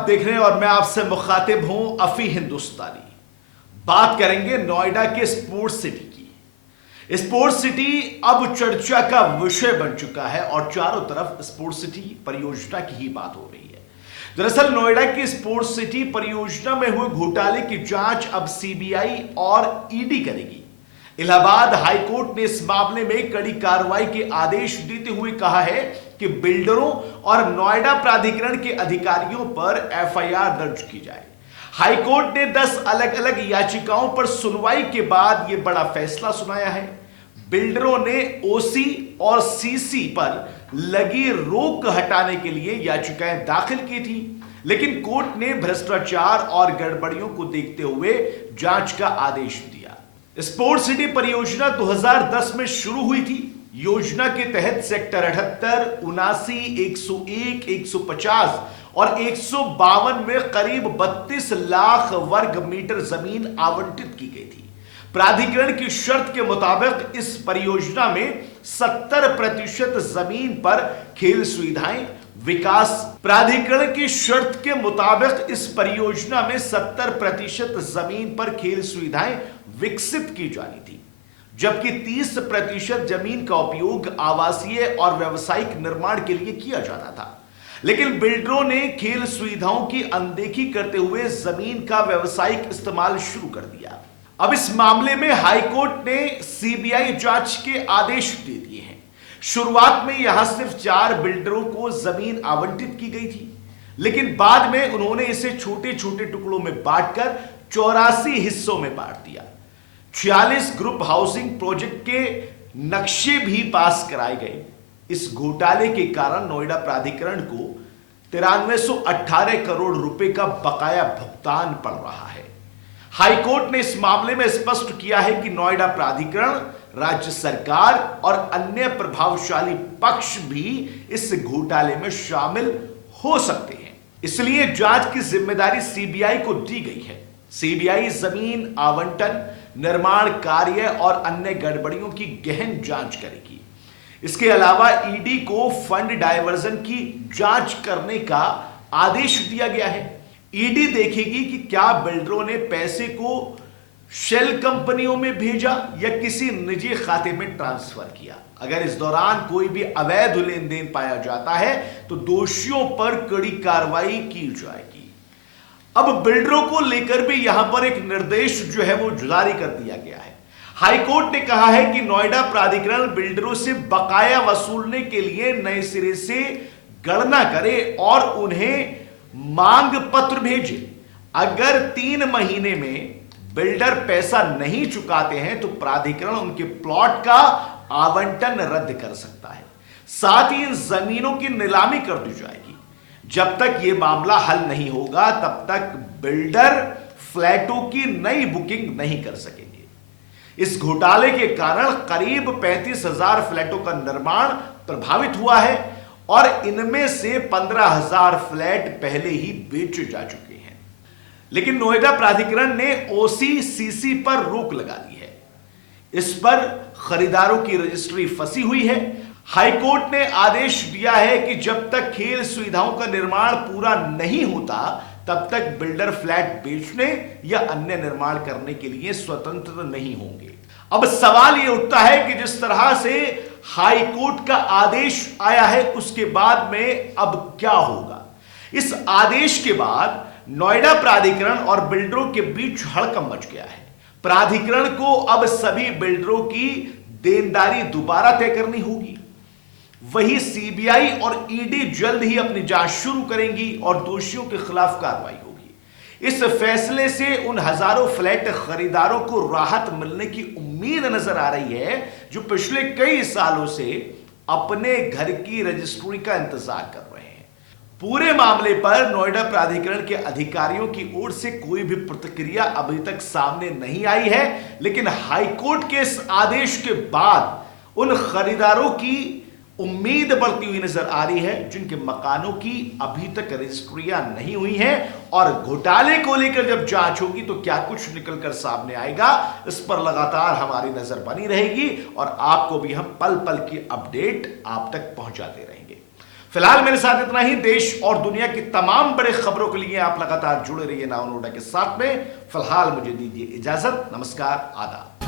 आप देख रहे हैं और मैं आपसे मुखातिब हूं अफी हिंदुस्तानी। बात करेंगे नोएडा के स्पोर्ट्स सिटी की। स्पोर्ट्स सिटी अब चर्चा का विषय बन चुका है और चारों तरफ स्पोर्ट्स सिटी परियोजना की ही बात हो रही है। दरअसल नोएडा की स्पोर्ट्स सिटी परियोजना में हुए घोटाले की जांच अब सीबीआई और ईडी करेगी। इलाहाबाद हाईकोर्ट ने इस मामले में कड़ी कार्रवाई के आदेश देते हुए कहा है कि बिल्डरों और नोएडा प्राधिकरण के अधिकारियों पर एफआईआर दर्ज की जाए। हाईकोर्ट ने 10 अलग अलग याचिकाओं पर सुनवाई के बाद यह बड़ा फैसला सुनाया है। बिल्डरों ने ओसी और सीसी पर लगी रोक हटाने के लिए याचिकाएं दाखिल की थी, लेकिन कोर्ट ने भ्रष्टाचार और गड़बड़ियों को देखते हुए जांच का आदेश दिया। स्पोर्ट्स सिटी परियोजना 2010 में शुरू हुई थी। योजना के तहत सेक्टर 78, 79, 101, 150 और 152 में करीब 32 लाख वर्ग मीटर जमीन आवंटित की गई थी। प्राधिकरण की शर्त के मुताबिक इस परियोजना में 70% जमीन पर खेल सुविधाएं विकास। प्राधिकरण की शर्त के मुताबिक इस परियोजना में 70% जमीन पर खेल सुविधाएं विकसित की जानी थी, जबकि 30% जमीन का उपयोग आवासीय और व्यावसायिक निर्माण के लिए किया जाता था। लेकिन बिल्डरों ने खेल सुविधाओं की अनदेखी करते हुए जमीन का व्यावसायिक इस्तेमाल शुरू कर दिया। अब इस मामले में हाईकोर्ट ने सीबीआई जांच के आदेश दे दिए हैं। शुरुआत में यहां सिर्फ 4 बिल्डरों को जमीन आवंटित की गई थी, लेकिन बाद में उन्होंने इसे छोटे छोटे टुकड़ों में बांटकर 84 हिस्सों में बांट दिया। 46 ग्रुप हाउसिंग प्रोजेक्ट के नक्शे भी पास कराए गए। इस घोटाले के कारण नोएडा प्राधिकरण को 9318 करोड़ रुपए का बकाया भुगतान पड़ रहा है। हाईकोर्ट ने इस मामले में स्पष्ट किया है कि नोएडा प्राधिकरण, राज्य सरकार और अन्य प्रभावशाली पक्ष भी इस घोटाले में शामिल हो सकते हैं, इसलिए जांच की जिम्मेदारी सीबीआई को दी गई है। सीबीआई जमीन आवंटन, निर्माण कार्य और अन्य गड़बड़ियों की गहन जांच करेगी। इसके अलावा ईडी को फंड डायवर्जन की जांच करने का आदेश दिया गया है। ईडी देखेगी कि क्या बिल्डरों ने पैसे को शेल कंपनियों में भेजा या किसी निजी खाते में ट्रांसफर किया। अगर इस दौरान कोई भी अवैध लेन देन पाया जाता है तो दोषियों पर कड़ी कार्रवाई की जाएगी। अब बिल्डरों को लेकर भी यहां पर एक निर्देश जो है वो जारी कर दिया गया है। हाईकोर्ट ने कहा है कि नोएडा प्राधिकरण बिल्डरों से बकाया वसूलने के लिए नए सिरे से गणना करे और उन्हें मांग पत्र भेजे। अगर 3 महीने में बिल्डर पैसा नहीं चुकाते हैं तो प्राधिकरण उनके प्लॉट का आवंटन रद्द कर सकता है। साथ ही इन जमीनों की नीलामी कर दी जाएगी। जब तक यह मामला हल नहीं होगा तब तक बिल्डर फ्लैटों की नई बुकिंग नहीं कर सकेंगे। इस घोटाले के कारण करीब 35,000 फ्लैटों का निर्माण प्रभावित हुआ है और इनमें से 15,000 फ्लैट पहले ही बेचे जा चुके हैं। लेकिन नोएडा प्राधिकरण ने ओसी सीसी पर रोक लगा दी है। इस पर खरीदारों की रजिस्ट्री फंसी हुई है। हाईकोर्ट ने आदेश दिया है कि जब तक खेल सुविधाओं का निर्माण पूरा नहीं होता तब तक बिल्डर फ्लैट बेचने या अन्य निर्माण करने के लिए स्वतंत्र नहीं होंगे। अब सवाल यह उठता है कि जिस तरह से हाईकोर्ट का आदेश आया है उसके बाद में अब क्या होगा। इस आदेश के बाद नोएडा प्राधिकरण और बिल्डरों के बीच हड़कंप मच गया है। प्राधिकरण को अब सभी बिल्डरों की देनदारी दोबारा तय करनी होगी। वही सीबीआई और ईडी जल्द ही अपनी जांच शुरू करेंगी और दोषियों के खिलाफ कार्रवाई होगी। इस फैसले से उन हजारों फ्लैट खरीदारों को राहत मिलने की उम्मीद नजर आ रही है जो पिछले कई सालों से अपने घर की रजिस्ट्री का इंतजार कर रहे हैं। पूरे मामले पर नोएडा प्राधिकरण के अधिकारियों की ओर से कोई भी प्रतिक्रिया अभी तक सामने नहीं आई है, लेकिन हाईकोर्ट के इस आदेश के बाद उन खरीदारों की उम्मीद बढ़ती हुई नजर आ रही है जिनके मकानों की अभी तक रजिस्ट्रियां नहीं हुई हैं। और घोटाले को लेकर जब जांच होगी तो क्या कुछ निकलकर सामने आएगा, इस पर लगातार हमारी नजर बनी रहेगी और आपको भी हम पल पल की अपडेट आप तक पहुंचाते रहेंगे। फिलहाल मेरे साथ इतना ही। देश और दुनिया की तमाम बड़े खबरों के लिए आप लगातार जुड़े रहिए नाउ नोएडा के साथ में। फिलहाल मुझे दीजिए इजाजत। नमस्कार, आदाब।